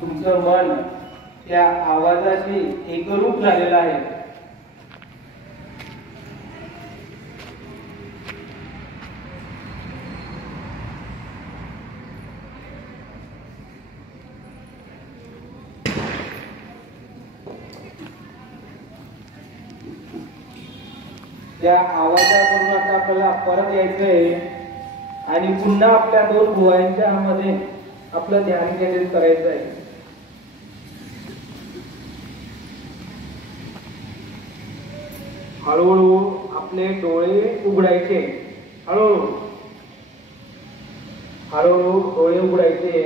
तुमचं मन त्या आवाजाशी एकरूप झालेलं आहे। त्या आवाजावरून आता आपल्याला परत यायचंय आणि पुन्हा आपल्या दोन भुवयांच्या मध्ये आपलं ध्यान केंद्रित करायचं आहे। हळूहळू आपले डोळे उघडायचे, हळूहळू हळूहळू डोळे उघडायचे।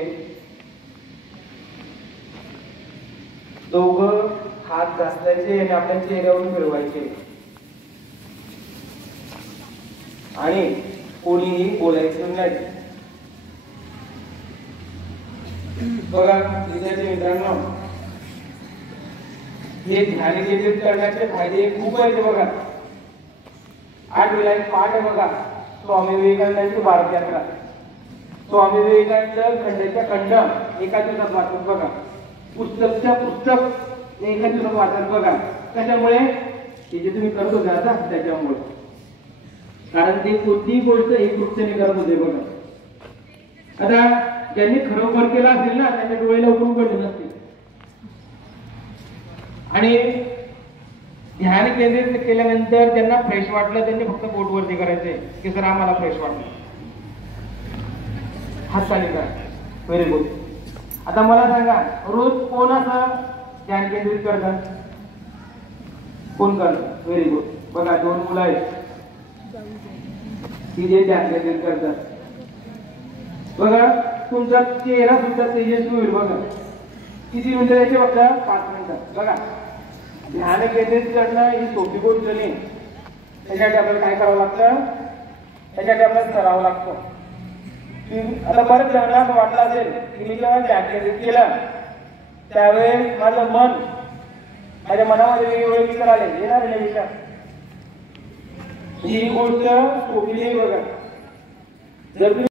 दोघं हात घासायचे आणि आपल्या चेहऱ्यावर फिरवायचे आणि कोणीही बोलायचं नाही। बघा विद्यार्थी मित्रांनो, हे ध्यान केंद्रित करण्याचे फायदे खूप आहेत। बघा 8 विलायक पाठ आहे बघा, स्वामी विवेकानंदांची भारत यात्रा। स्वामी विवेकानंद खंडाच्या खंड एका दिवसात वाचतात बघा, पुस्तकच्या पुस्तक एका दिवसात वाचतात बघा। कशामुळे? हे जे तुम्ही करत होता आता त्याच्यामुळे, कारण ते कोणतीही गोष्ट एक वृक्षाने करत होते बघा। आता ज्यांनी खरोखर केला असेल ना, त्यांच्या डोळे लवकर उघडले नसतील। आणि ध्यान केंद्रित केल्यानंतर त्यांना फ्रेश वाटलं, त्यांनी फक्त बोट वरती करायचे की सर आम्हाला फ्रेश वाटलं, हात खाली करा, व्हेरी गुड। आता मला सांगा, रोज कोण असं ध्यान केंद्रित करतात? कोण करतात? Very good. बघा 2 मुलं आहेत की जे ध्यान केंद्रित करतात। बघा तुमचा चेहरा सुद्धा तेजस्वी होईल बघा। किती मिनिटं यायचे? बघा 5 मिनिटं। बघा ध्यान केंद्रित करणं ही सोपी गोष्ट नाही, त्याच्यासाठी आपल्याला काय करावं लागतं? त्याच्यासाठी आपल्याला सराव लागतो। आता बरेच जणांना असं वाटलं असेल की मी जेव्हा ध्यान केंद्रित केलं त्यावेळेस माझं मन, माझ्या मनामध्ये वेगवेगळे विचार आले, येणार नाही विचार। ही गोष्ट सोपी नाही बघा। जर